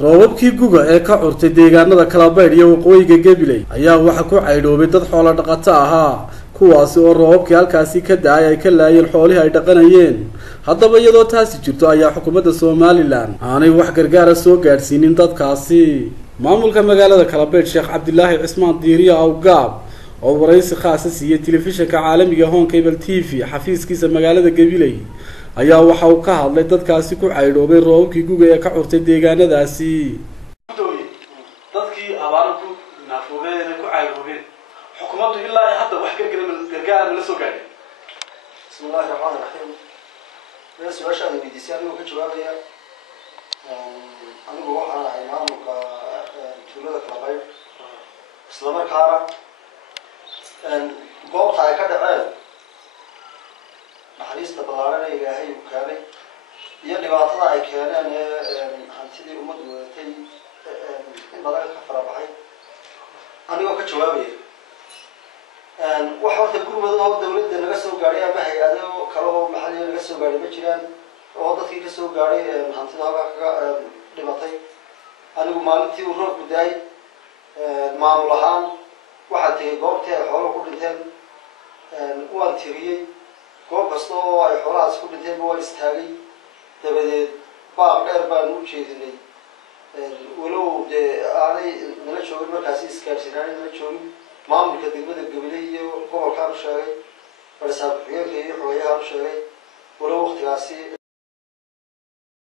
roobabkii guga ee ka curtay deegaanada Kalabaydh iyo waqooyiga Gabiley ayaa waxa ku caydhoobay dad xoolo dhaqato ahaa kuwaasi oo roobabkii halkaasi ka daay ay ka laayeen xoolaha ay dhaqanayeen. haddaba iyadoo taasi jirto ayaa xukuumadda Somaliland aanay wax gargaar ah soo gaarsiinin dadkaasi. maamulka magaalada Kalabaydh Sheekh Cabdilaahi Cismaan Diiriye Awgaab oo waraysi khaas ah siiyay telefishinka caalamiga Hon Cable TV xafiiskiisa magaalada Gabiley ayaa waxa uu ka hadlay dadkaasi ku caydhoobay roobabkii guga ee ka curtay deegaanadaasi. dadkii abaarku naafoobeena ku caydhoobeen xukuumaddu ilaa hadda wax gargaar ma la soo gaarin. bismillahir rahmanir rahim. su'aasha weydiisay anigu ka jawaabaya anigu waxaan ahay maamulka tuulada Kalabaydh isla markaana goobta ay ka dhaceen naxariista ballaaran ee Ilaahay uu keenay iyo dhibaatada ay keeneen hantidii ummaddu wadatay in badan ka farabaxay anigoo ka jawaabaya wax horta gurmada oo dawladda naga soo gaaray ama hay'ado kale oo maxalli naga soo gaaray ma jiraan oo dadkii ka soo gaaray hantida halka ka dhimatay anigu maalintii uu roobku daay maamul ahaan waxaa tegay goobtii ay xoolo ku dhinteen waan tiriyey goob kasta oo ay xoolahaas ku dhinteen waan istaagay dabadeed baaq dheer baan u jeedinay walow dee aanay nala joogin markaasi isgaarsiinaanay nala joogin maamulka degmada Gabiley iyo gobolkaan u sheegay balse ku-xigeenka iyo xogayahaan u sheegay walow waqtigaasi